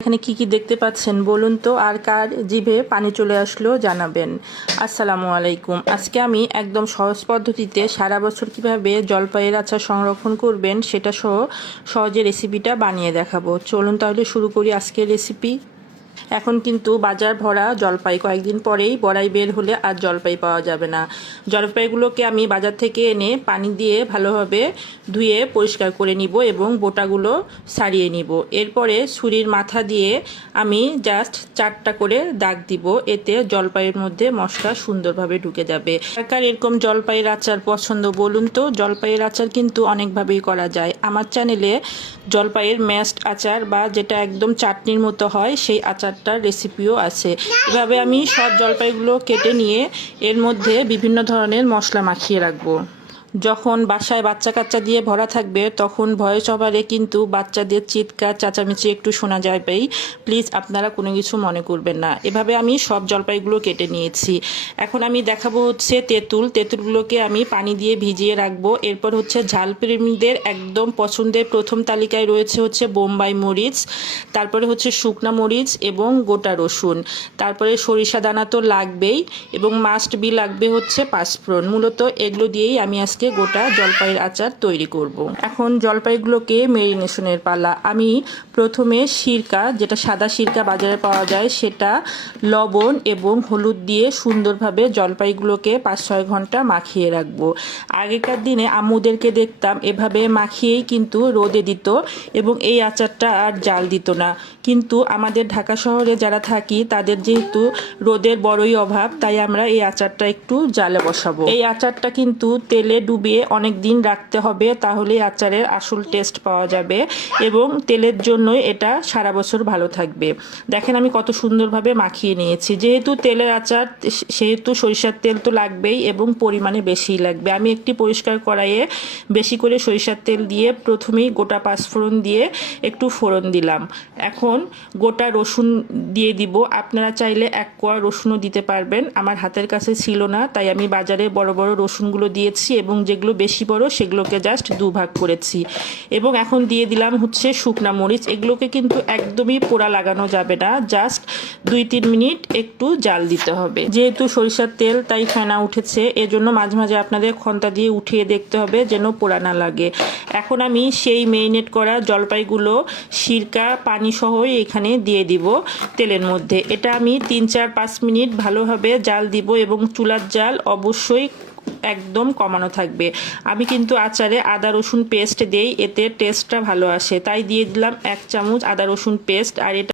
এখানে কি কি দেখতে পাচ্ছেন বলুন তো, আর কার জিভে পানি চলে আসলো জানাবেন। আসসালামু আলাইকুম। আজকে আমি একদম সহজ পদ্ধতিতে সারা বছর কীভাবে জলপাইয়ের আচার সংরক্ষণ করবেন সেটা সহ সহজে রেসিপিটা বানিয়ে দেখাবো। চলুন তাহলে শুরু করি আজকের রেসিপি এখন কিন্তু বাজার ভরা জলপাই। কয়েকদিন পরেই বড়াই বের হলে আর জলপাই পাওয়া যাবে না। জলপাইগুলোকে আমি বাজার থেকে এনে পানি দিয়ে ভালোভাবে ধুয়ে পরিষ্কার করে নিব এবং বোটাগুলো সারিয়ে নিব। এরপরে ছুরির মাথা দিয়ে আমি জাস্ট চারটা করে দাগ দিব। এতে জলপাইয়ের মধ্যে মশলা সুন্দরভাবে ঢুকে যাবে। কার এরকম জলপাইয়ের আচার পছন্দ বলুন তো? জলপাইয়ের আচার কিন্তু অনেকভাবেই করা যায়। আমার চ্যানেলে জলপাইয়ের ম্যাস্ট আচার বা যেটা একদম চাটনির মতো হয়, সেই আচারটার রেসিপিও আছে। এভাবে আমি সব জলপাইগুলো কেটে নিয়ে এর মধ্যে বিভিন্ন ধরনের মশলা মাখিয়ে রাখব। যখন বাসায় বাচ্চা কাচ্চা দিয়ে ভরা থাকবে, তখন ভয়েস ওভারে কিন্তু বাচ্চাদের চিৎকার, চেঁচামেচি একটু শোনা যাবেই প্লিজ, আপনারা কোনো কিছু মনে করবেন না। এভাবে আমি সব জলপাইগুলো কেটে নিয়েছি। এখন আমি দেখাবো হচ্ছে তেঁতুল। তেঁতুলগুলোকে আমি পানি দিয়ে ভিজিয়ে রাখব। এরপর হচ্ছে ঝাল প্রেমীদের একদম পছন্দের প্রথম তালিকায় রয়েছে হচ্ছে বোম্বাই মরিচ, তারপরে হচ্ছে শুকনা মরিচ এবং গোটা রসুন। তারপরে সরিষা দানা তো লাগবেই এবং মাস্ট বি লাগবে হচ্ছে পাঁচফোড়ন। মূলত এগুলো দিয়েই আমি আজকে গোটা জলপাইয়ের আচার তৈরি করব। এখন জলপাইগুলোকে মেরিনেশনের পালা। আমি প্রথমে সিরকা, যেটা সাদা সিরকা বাজারে পাওয়া যায়, সেটা লবণ এবং হলুদ দিয়ে সুন্দরভাবে জলপাইগুলোকে পাঁচ ছয় ঘণ্টা মাখিয়ে রাখব। আগেকার দিনে আম্মুদেরকে দেখতাম এভাবে মাখিয়েই কিন্তু রোদে দিত এবং এই আচারটা আর জাল দিত না। কিন্তু আমাদের ঢাকা শহরে যারা থাকি, তাদের যেহেতু রোদের বড়ই অভাব, তাই আমরা এই আচারটা একটু জালে বসাবো। এই আচারটা কিন্তু তেলে ডুবিয়ে অনেক দিন রাখতে হবে, তাহলে আচারের আসল টেস্ট পাওয়া যাবে এবং তেলের জন্যই এটা সারা বছর ভালো থাকবে। দেখেন আমি কত সুন্দরভাবে মাখিয়ে নিয়েছি। যেহেতু তেলের আচার, সেহেতু সরিষার তেল তো লাগবেই এবং পরিমাণে বেশি লাগবে। আমি একটি পরিষ্কার কড়াইয়ে বেশি করে সরিষার তেল দিয়ে প্রথমেই গোটা পাঁচফোড়ন দিয়ে একটু ফোড়ন দিলাম। এখন গোটা রসুন দিয়ে দিব। আপনারা চাইলে এক কোয়া রসুনও দিতে পারবেন। আমার হাতের কাছে ছিল না, তাই আমি বাজারে বড় বড় রসুনগুলো দিয়েছি এবং যেগুলো বেশি বড়, সেগুলোকে জাস্ট দুভাগ করেছি। এবং এখন দিয়ে দিলাম হচ্ছে শুকনা মরিচ। এগুলোকে কিন্তু একদমই পোড়া লাগানো যাবে না। জাস্ট দুই তিন মিনিট একটু জাল দিতে হবে। যেহেতু সরিষার তেল তাই ফেনা উঠেছে, এজন্য মাঝে মাঝে আপনাদের খন্তা দিয়ে উঠিয়ে দেখতে হবে যেন পোড়া না লাগে। এখন আমি সেই মেরিনেট করা জলপাইগুলো, সিরকা পানি সহই এখানে দিয়ে দিব তেলের মধ্যে। এটা আমি তিন চার পাঁচ মিনিট ভালোভাবে জাল দিব এবং চুলার জাল অবশ্যই একদম কমানো থাকবে। আমি কিন্তু আচারে আদা, রসুন পেস্ট দেই, এতে টেস্টটা ভালো আসে। তাই দিয়ে দিলাম এক চামচ আদা, রসুন পেস্ট আর এটা